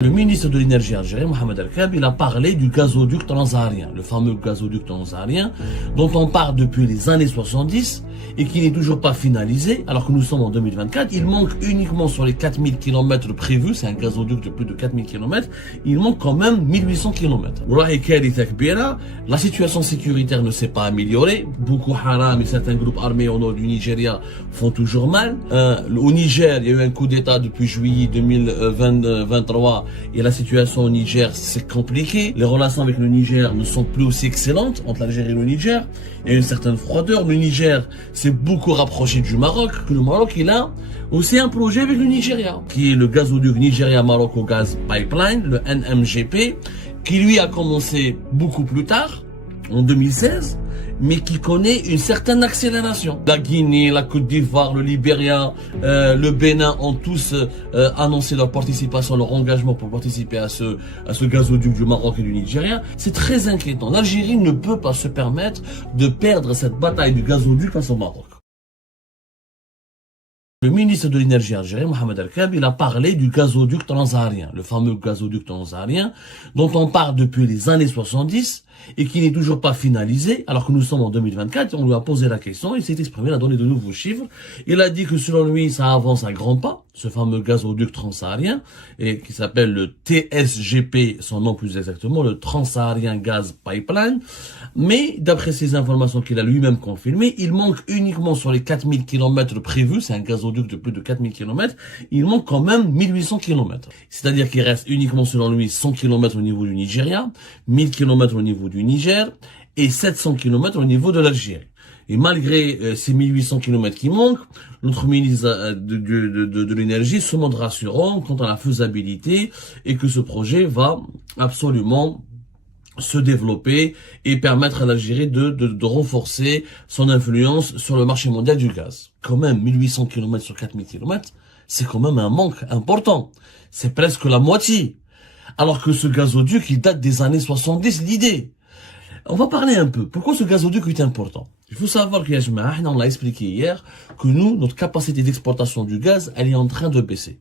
Le ministre de l'énergie algérien, Mohamed El-Kab, il a parlé du gazoduc transsaharien, le fameux gazoduc transsaharien, dont on parle depuis les années 70 et qui n'est toujours pas finalisé, alors que nous sommes en 2024. Il manque uniquement sur les 4000 km prévus, c'est un gazoduc de plus de 4000 km, il manque quand même 1800 km. La situation sécuritaire ne s'est pas améliorée. Boko Haram et certains groupes armés au nord du Nigeria font toujours mal. Au Niger, il y a eu un coup d'État depuis juillet 2023 et la situation au Niger, c'est compliqué. Les relations avec le Niger ne sont plus aussi excellentes entre l'Algérie et le Niger. Il y a une certaine froideur. Le Niger s'est beaucoup rapproché du Maroc. Le Maroc, il a aussi un projet avec le Nigeria, qui est le gazoduc Nigeria-Maroc au gaz pipeline, le NMGP, qui lui a commencé beaucoup plus tard, en 2016, mais qui connaît une certaine accélération. La Guinée, la Côte d'Ivoire, le Libéria, le Bénin ont tous annoncé leur participation, leur engagement pour participer à ce gazoduc du Maroc et du Nigeria. C'est très inquiétant. L'Algérie ne peut pas se permettre de perdre cette bataille du gazoduc face au Maroc. Le ministre de l'énergie algérien, Mohamed El-Kab, il a parlé du gazoduc transsaharien, le fameux gazoduc transsaharien, dont on parle depuis les années 70 et qui n'est toujours pas finalisé, alors que nous sommes en 2024. On lui a posé la question, il s'est exprimé, il a donné de nouveaux chiffres. Il a dit que selon lui, ça avance à grands pas, ce fameux gazoduc transsaharien, et qui s'appelle le TSGP, son nom plus exactement, le Trans-Saharien Gas Pipeline. Mais d'après ces informations qu'il a lui-même confirmées, il manque uniquement sur les 4000 km prévus, c'est un gazoduc de plus de 4000 km, il manque quand même 1800 km. C'est-à-dire qu'il reste uniquement selon lui 100 km au niveau du Nigeria, 1000 km au niveau du Niger et 700 km au niveau de l'Algérie. Et malgré ces 1800 km qui manquent, notre ministre de l'énergie se montre rassurant quant à la faisabilité et que ce projet va absolument se développer et permettre à l'Algérie de renforcer son influence sur le marché mondial du gaz. Quand même, 1800 km sur 4000 km, c'est quand même un manque important. C'est presque la moitié. Alors que ce gazoduc, il date des années 70, l'idée. On va parler un peu. Pourquoi ce gazoduc est important? Il faut savoir que, on l'a expliqué hier, que nous, notre capacité d'exportation du gaz, elle est en train de baisser.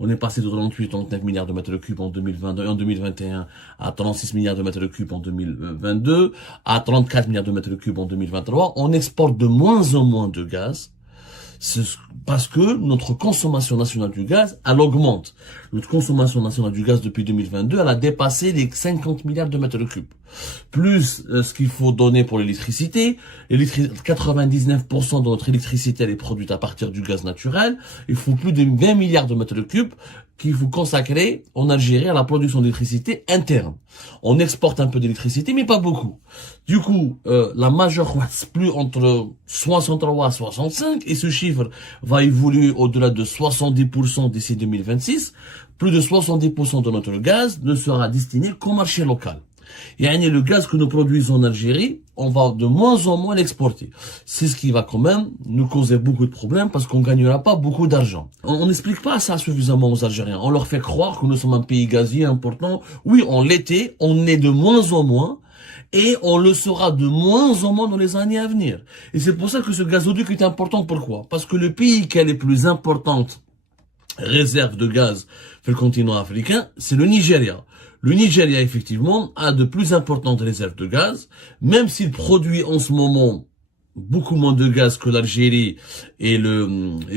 On est passé de 38-39 milliards de mètres cubes en 2022 et en 2021 à 36 milliards de mètres cubes en 2022, à 34 milliards de mètres cubes en 2023. On exporte de moins en moins de gaz. C'est parce que notre consommation nationale du gaz, elle augmente. Notre consommation nationale du gaz depuis 2022, elle a dépassé les 50 milliards de mètres cubes. Plus ce qu'il faut donner pour l'électricité. 99% de notre électricité, elle est produite à partir du gaz naturel. Il faut plus de 20 milliards de mètres cubes qu'il faut consacrer en Algérie à la production d'électricité interne. On exporte un peu d'électricité, mais pas beaucoup. Du coup, la majeure c'est plus entre 63 à 65, et ce chiffre va évoluer au-delà de 70% d'ici 2026. Plus de 70% de notre gaz ne sera destiné qu'au marché local. Et le gaz que nous produisons en Algérie, on va de moins en moins l'exporter. C'est ce qui va quand même nous causer beaucoup de problèmes parce qu'on gagnera pas beaucoup d'argent. On n'explique pas ça suffisamment aux Algériens. On leur fait croire que nous sommes un pays gazier important. Oui, on l'était, on est de moins en moins et on le sera de moins en moins dans les années à venir. Et c'est pour ça que ce gazoduc est important. Pourquoi? Parce que le pays qui a les plus importantes réserves de gaz sur le continent africain, c'est le Nigeria. Le Nigeria, effectivement, a de plus importantes réserves de gaz, même s'il produit en ce moment beaucoup moins de gaz que l'Algérie et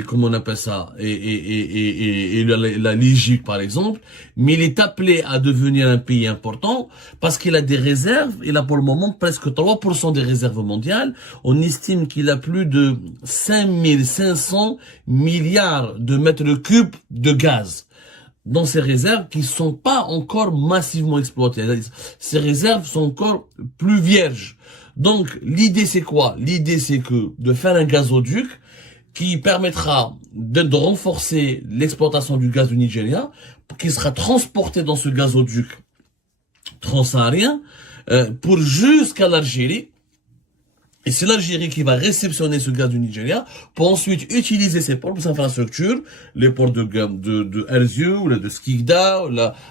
comment on appelle ça, et l'Égypte, par exemple, mais il est appelé à devenir un pays important parce qu'il a des réserves. Il a pour le moment presque 3% des réserves mondiales. On estime qu'il a plus de 5500 milliards de mètres cubes de gaz dans ces réserves qui sont pas encore massivement exploitées. Ces réserves sont encore plus vierges. Donc, l'idée c'est quoi? L'idée c'est que de faire un gazoduc qui permettra de renforcer l'exploitation du gaz du Nigeria, qui sera transporté dans ce gazoduc transsaharien pour jusqu'à l'Algérie. Et c'est l'Algérie qui va réceptionner ce gaz du Nigeria pour ensuite utiliser ses propres infrastructures, les ports de Erzurum, ou de Skikda,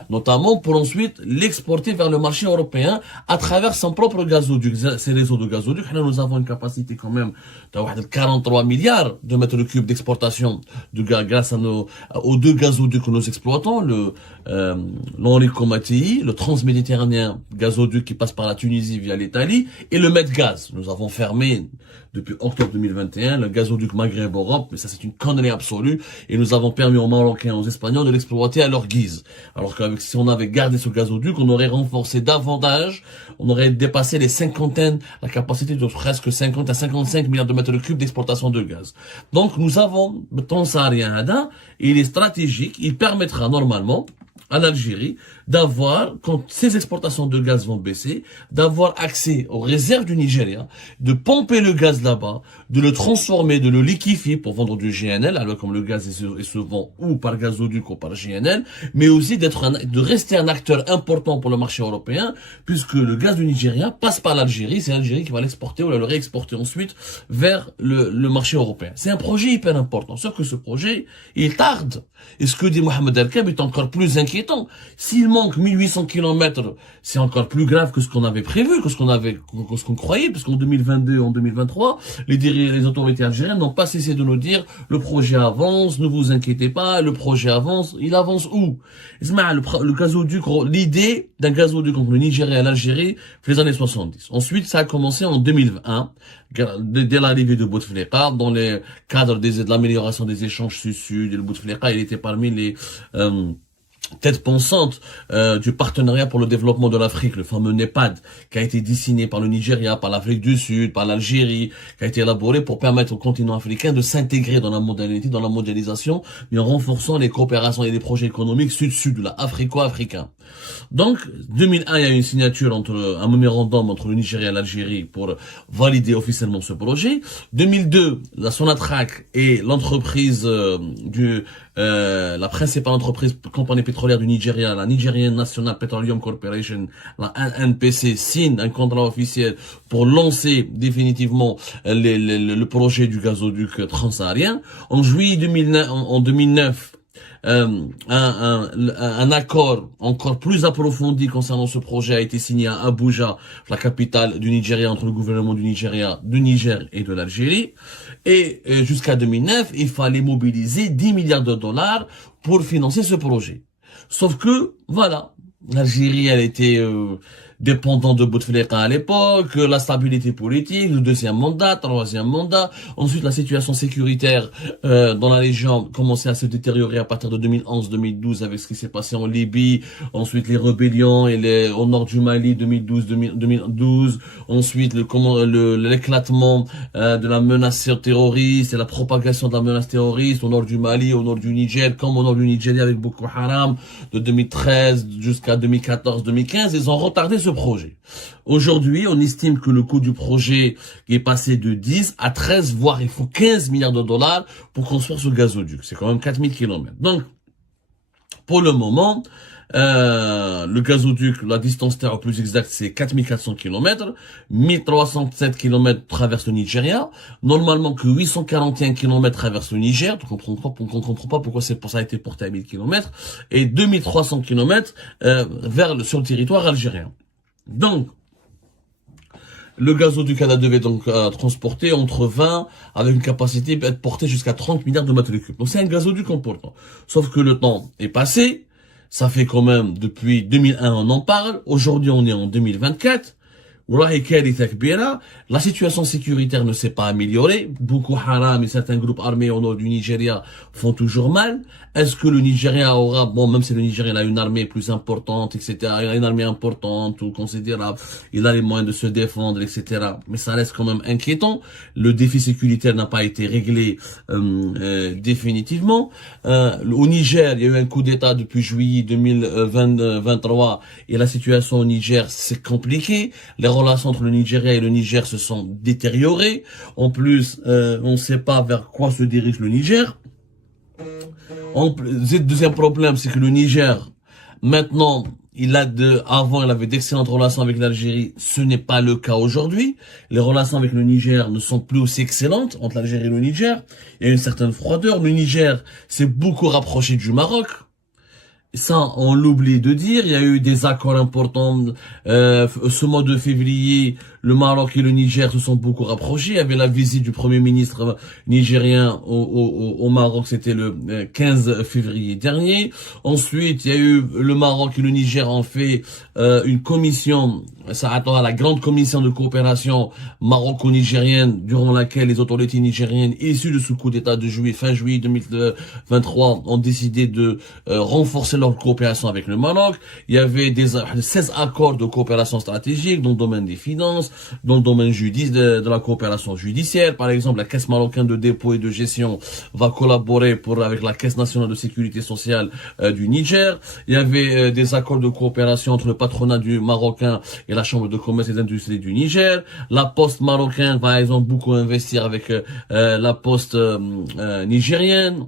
notamment, pour ensuite l'exporter vers le marché européen à travers son propre gazoduc, ces réseaux de gazoducs. Là, nous avons une capacité quand même de 43 milliards de mètres cubes d'exportation de gaz grâce aux deux gazoducs que nous exploitons, l'Enrico Mattei, le transméditerranéen gazoduc qui passe par la Tunisie via l'Italie, et le Medgaz. Nous avons fermé depuis octobre 2021 le gazoduc Maghreb-Europe, mais ça c'est une connerie absolue, et nous avons permis aux Marocains et aux Espagnols de l'exploiter à leur guise. Alors qu'avec si on avait gardé ce gazoduc, on aurait renforcé davantage, on aurait dépassé la capacité de presque 50 à 55 milliards de mètres cubes d'exportation de gaz. Donc nous avons le Transaharien Hada, il est stratégique, il permettra normalement à l'Algérie d'avoir, quand ses exportations de gaz vont baisser, d'avoir accès aux réserves du Nigeria, de pomper le gaz là-bas, de le transformer, de le liquéfier pour vendre du GNL, alors comme le gaz est se vend ou par gazoduc ou par GNL, mais aussi de rester un acteur important pour le marché européen, puisque le gaz du Nigeria passe par l'Algérie, c'est l'Algérie qui va l'exporter ou le réexporter ensuite vers le marché européen. C'est un projet hyper important, sauf que ce projet, il tarde. Et ce que dit Mohamed El-Kab est encore plus inquiétant. S'il manque 1800 km, c'est encore plus grave que ce qu'on avait prévu, que ce qu'on croyait, parce qu'en 2022, en 2023, les autorités algériennes n'ont pas cessé de nous dire, le projet avance, ne vous inquiétez pas, le projet avance. Il avance où? Le gazoduc, l'idée d'un gazoduc entre le Nigeria et l'Algérie, les années 70. Ensuite, ça a commencé en 2001, dès l'arrivée de Bouteflika, dans les cadres de l'amélioration des échanges sud-sud. Et le Bouteflika, il était parmi les tête pensante du partenariat pour le développement de l'Afrique, le fameux NEPAD, qui a été dessiné par le Nigeria, par l'Afrique du Sud, par l'Algérie, qui a été élaboré pour permettre au continent africain de s'intégrer dans la modernité, dans la mondialisation, mais en renforçant les coopérations et les projets économiques sud-sud, là, africo-africains. Donc, 2001, il y a eu une signature un mémorandum entre le Nigeria et l'Algérie pour valider officiellement ce projet. 2002, la Sonatrach et l'entreprise la principale entreprise compagnie pétrolière du Nigeria, la Nigerian National Petroleum Corporation, la NNPC, signe un contrat officiel pour lancer définitivement le projet du gazoduc transsaharien. En juillet 2009, en 2009, un accord encore plus approfondi concernant ce projet a été signé à Abuja, la capitale du Nigeria, entre le gouvernement du Nigeria, du Niger et de l'Algérie. Et jusqu'à 2009, il fallait mobiliser 10 milliards de dollars pour financer ce projet. Sauf que, voilà, l'Algérie, elle était dépendante de Bouteflika à l'époque, la stabilité politique, le deuxième mandat, troisième mandat. Ensuite, la situation sécuritaire dans la région commençait à se détériorer à partir de 2011-2012 avec ce qui s'est passé en Libye. Ensuite, les rébellions au nord du Mali 2012. Ensuite, l'éclatement de la menace terroriste et la propagation de la menace terroriste au nord du Mali, au nord du Niger, comme au nord du Nigeria avec Boko Haram de 2013 jusqu'à 2014-2015. Ils ont retardé ce projet. Aujourd'hui, on estime que le coût du projet est passé de 10 à 13, voire il faut 15 milliards de dollars pour construire ce gazoduc. C'est quand même 4000 km. Donc, pour le moment, le gazoduc, la distance terre plus exacte, c'est 4400 km. 1307 km traverse le Nigeria. Normalement que 841 km traverse le Niger. Donc on comprend pas pourquoi ça a été porté à 1000 km. Et 2300 km sur le territoire algérien. Donc, le gazoduc devait donc transporter entre 20 avec une capacité d'être porté jusqu'à 30 milliards de mètres cubes. Donc c'est un gazoduc important. Sauf que le temps est passé. Ça fait quand même, depuis 2001, on en parle. Aujourd'hui, on est en 2024. La situation sécuritaire ne s'est pas améliorée. Boko Haram et certains groupes armés au nord du Nigeria font toujours mal. Est-ce que le Nigeria aura, bon, même si le Nigeria a une armée plus importante, etc., il a une armée importante ou considérable, il a les moyens de se défendre, etc., mais ça reste quand même inquiétant. Le défi sécuritaire n'a pas été réglé définitivement. Au Niger, il y a eu un coup d'État depuis juillet 2023 et la situation au Niger, c'est compliqué. Les relations entre le Nigeria et le Niger se sont détériorées. En plus, on ne sait pas vers quoi se dirige le Niger. Le deuxième problème, c'est que le Niger, maintenant, Avant, il avait d'excellentes relations avec l'Algérie. Ce n'est pas le cas aujourd'hui. Les relations avec le Niger ne sont plus aussi excellentes entre l'Algérie et le Niger. Il y a une certaine froideur. Le Niger s'est beaucoup rapproché du Maroc. Ça, on l'oublie de dire. Il y a eu des accords importants. Ce mois de février, le Maroc et le Niger se sont beaucoup rapprochés. Il y avait la visite du Premier ministre nigérien au Maroc, c'était le 15 février dernier. Ensuite, il y a eu le Maroc et le Niger ont fait une commission, ça attend à la grande commission de coopération maroco-nigérienne, durant laquelle les autorités nigériennes issues de ce coup d'État de fin juillet 2023 ont décidé de renforcer leur coopération avec le Maroc. Il y avait 16 accords de coopération stratégique dans le domaine des finances, dans le domaine de la coopération judiciaire. Par exemple, la Caisse marocaine de dépôt et de gestion va collaborer avec la Caisse nationale de sécurité sociale du Niger. Il y avait des accords de coopération entre le patronat du marocain et la Chambre de commerce et d'industrie du Niger. La Poste marocaine va, par exemple, beaucoup investir avec la Poste nigérienne.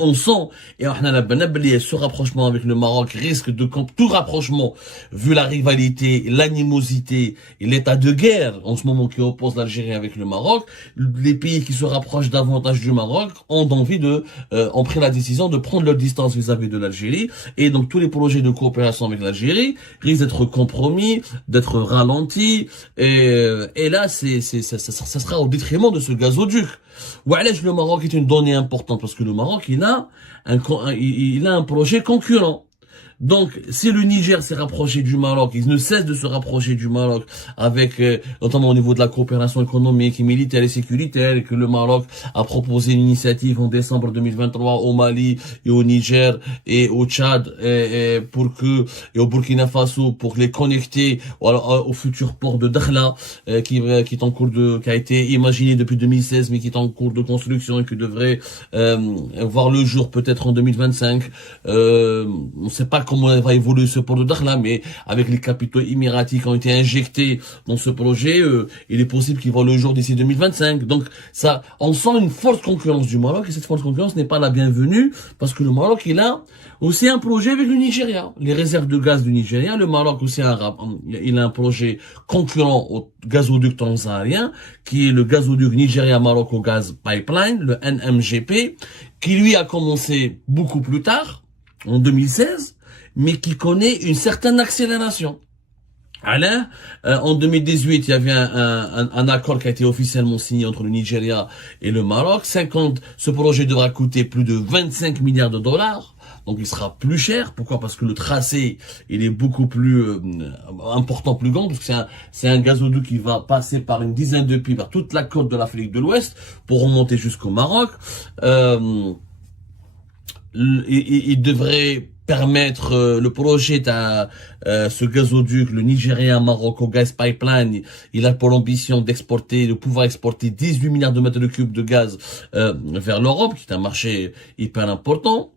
On sent, et ce rapprochement avec le Maroc risque de, comme tout rapprochement, vu la rivalité, l'animosité et l'état de guerre en ce moment qui oppose l'Algérie avec le Maroc, les pays qui se rapprochent davantage du Maroc ont ont pris la décision de prendre leur distance vis-à-vis de l'Algérie, et donc tous les projets de coopération avec l'Algérie risquent d'être compromis, d'être ralentis, et là, ça sera au détriment de ce gazoduc. Le Maroc est une donnée importante parce que le Maroc, il a un projet concurrent. Donc, si le Niger s'est rapproché du Maroc, il ne cesse de se rapprocher du Maroc avec, notamment au niveau de la coopération économique, militaire et sécuritaire, et que le Maroc a proposé une initiative en décembre 2023 au Mali et au Niger et au Tchad, et au Burkina Faso pour les connecter au futur port de Dakhla, qui est en cours qui a été imaginé depuis 2016, mais qui est en cours de construction et qui devrait voir le jour peut-être en 2025. On ne sait pas comment va évoluer ce port de Dakhla, mais avec les capitaux émiratis qui ont été injectés dans ce projet, il est possible qu'il voit le jour d'ici 2025. Donc ça, on sent une forte concurrence du Maroc, et cette forte concurrence n'est pas la bienvenue, parce que le Maroc, il a aussi un projet avec le Nigeria. Les réserves de gaz du Nigeria, le Maroc aussi il a un projet concurrent au gazoduc transsaharien, qui est le gazoduc Nigeria-Maroc au gaz pipeline, le NMGP, qui lui a commencé beaucoup plus tard, en 2016, mais qui connaît une certaine accélération. En 2018, il y avait un accord qui a été officiellement signé entre le Nigeria et le Maroc. Ce projet devra coûter plus de 25 milliards de dollars. Donc il sera plus cher. Pourquoi? Parce que le tracé, il est beaucoup plus important, plus grand, parce que c'est un gazoduc qui va passer par une dizaine de pays, par toute la côte de l'Afrique de l'Ouest, pour remonter jusqu'au Maroc. Il devrait permettre le projet ce gazoduc, le Nigeria-Maroc au gaz pipeline, il a pour ambition de pouvoir exporter 18 milliards de mètres cubes de gaz vers l'Europe, qui est un marché hyper important.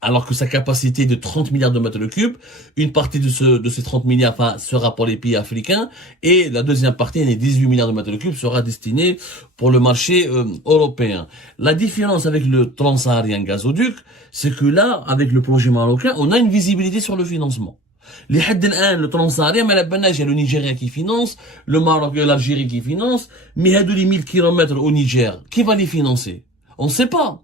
Alors que sa capacité est de 30 milliards de mètres cubes, une partie de ces 30 milliards sera pour les pays africains, et la deuxième partie, les 18 milliards de mètres cubes, sera destinée pour le marché européen. La différence avec le transsaharien gazoduc, c'est que là, avec le projet marocain, on a une visibilité sur le financement. Le transsaharien, mais il y a le Nigeria qui finance, le Maroc et l'Algérie qui financent, mais il y a les 1000 kilomètres au Niger, qui va les financer? On ne sait pas.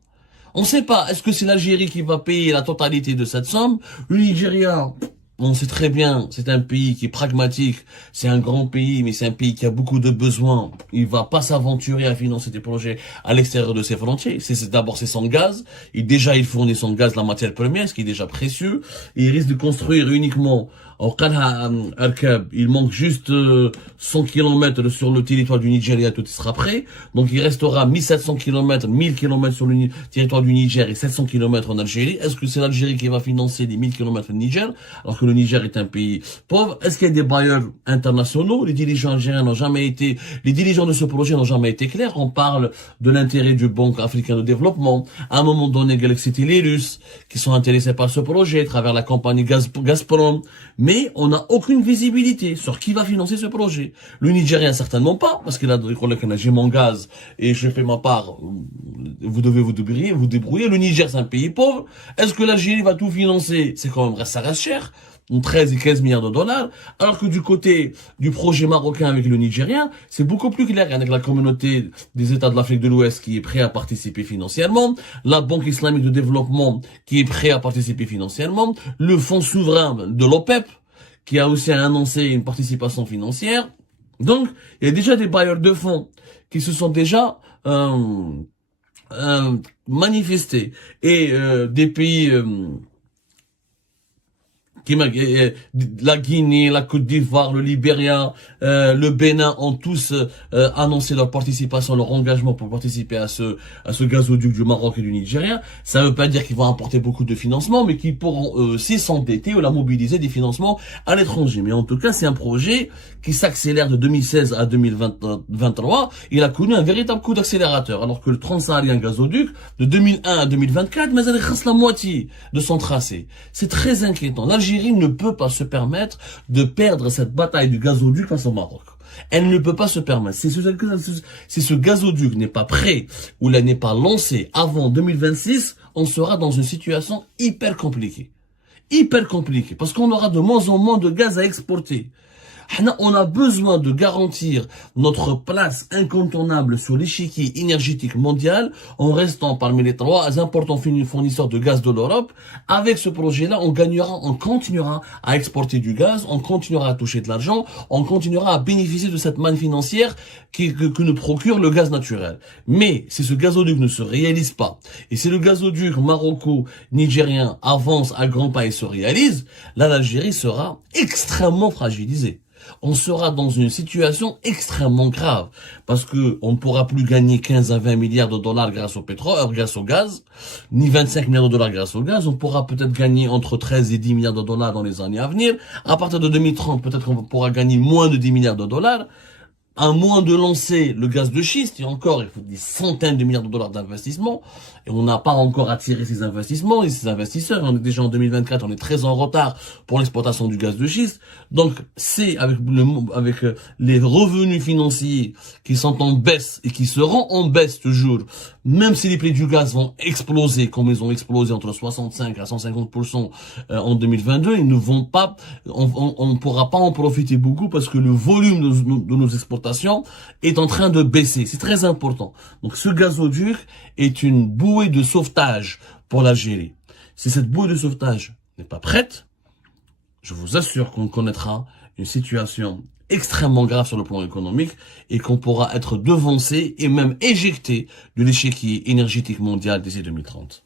On ne sait pas, est-ce que c'est l'Algérie qui va payer la totalité de cette somme? Le Nigeria, on sait très bien, c'est un pays qui est pragmatique, c'est un grand pays, mais c'est un pays qui a beaucoup de besoins. Il va pas s'aventurer à financer des projets à l'extérieur de ses frontières. D'abord, c'est son gaz. Il fournit son gaz, la matière première, ce qui est déjà précieux. Et il risque de construire uniquement il manque juste 100 km sur le territoire du Nigeria, tout sera prêt. Donc il restera 1700 km, 1000 km sur le territoire du Niger et 700 km en Algérie. Est-ce que c'est l'Algérie qui va financer les 1000 km au Niger, alors que le Niger est un pays pauvre. Est-ce qu'il y a des bailleurs internationaux? Les dirigeants algériens n'ont jamais été, les dirigeants de ce projet n'ont jamais été clairs. On parle de l'intérêt du Banque africaine de développement. À un moment donné, c'était les Russes qui sont intéressés par ce projet à travers la compagnie Gazprom. Mais on n'a aucune visibilité sur qui va financer ce projet. Le Nigérien certainement pas, parce qu'il a j'ai mon gaz et je fais ma part. Vous devez vous débrouiller. Le Niger, c'est un pays pauvre. Est-ce que l'Algérie va tout financer? C'est quand même, ça reste cher. 13 et 15 milliards de dollars. Alors que du côté du projet marocain avec le Nigérien, c'est beaucoup plus clair avec la communauté des États de l'Afrique de l'Ouest qui est prêt à participer financièrement, la Banque islamique de développement qui est prêt à participer financièrement, le fonds souverain de l'OPEP qui a aussi annoncé une participation financière. Donc, il y a déjà des bailleurs de fonds qui se sont déjà manifestés et des pays la Guinée, la Côte d'Ivoire, le Libéria, le Bénin ont tous annoncé leur participation, leur engagement pour participer à ce gazoduc du Maroc et du Nigeria. Ça ne veut pas dire qu'ils vont apporter beaucoup de financement, mais qu'ils pourront aussi s'endetter ou la mobiliser des financements à l'étranger. Mais en tout cas, c'est un projet qui s'accélère de 2016 à 2023. Il a connu un véritable coup d'accélérateur, alors que le Trans-Saharien gazoduc de 2001 à 2024, mais elle reste la moitié de son tracé. C'est très inquiétant. L'Algérie ne peut pas se permettre de perdre cette bataille du gazoduc face au Maroc. Elle ne peut pas se permettre. Si ce gazoduc n'est pas prêt ou là n'est pas lancé avant 2026, on sera dans une situation hyper compliquée. Hyper compliquée. Parce qu'on aura de moins en moins de gaz à exporter. On a besoin de garantir notre place incontournable sur l'échiquier énergétique mondial en restant parmi les trois importants fournisseurs de gaz de l'Europe. Avec ce projet-là, on continuera à exporter du gaz, on continuera à toucher de l'argent, on continuera à bénéficier de cette manne financière que nous procure le gaz naturel. Mais si ce gazoduc ne se réalise pas, et si le gazoduc maroco-nigérien avance à grands pas et se réalise, là l'Algérie sera extrêmement fragilisée. On sera dans une situation extrêmement grave parce que on ne pourra plus gagner 15 à 20 milliards de dollars grâce au pétrole, grâce au gaz, ni 25 milliards de dollars grâce au gaz. On pourra peut-être gagner entre 13 et 10 milliards de dollars dans les années à venir. À partir de 2030, peut-être qu'on pourra gagner moins de 10 milliards de dollars. À moins de lancer le gaz de schiste, et encore, il faut des centaines de milliards de dollars d'investissement, et on n'a pas encore attiré ces investissements et ces investisseurs. On est déjà en 2024, on est très en retard pour l'exploitation du gaz de schiste. Donc, c'est avec les revenus financiers qui sont en baisse et qui seront en baisse toujours, même si les prix du gaz vont exploser, comme ils ont explosé entre 65 à 150% en 2022, ils ne vont pas, on pourra pas en profiter beaucoup parce que le volume de nos exportations est en train de baisser. C'est très important. Donc ce gazoduc est une bouée de sauvetage pour l'Algérie. Si cette bouée de sauvetage n'est pas prête, je vous assure qu'on connaîtra une situation extrêmement grave sur le plan économique et qu'on pourra être devancé et même éjecté de l'échiquier énergétique mondial d'ici 2030.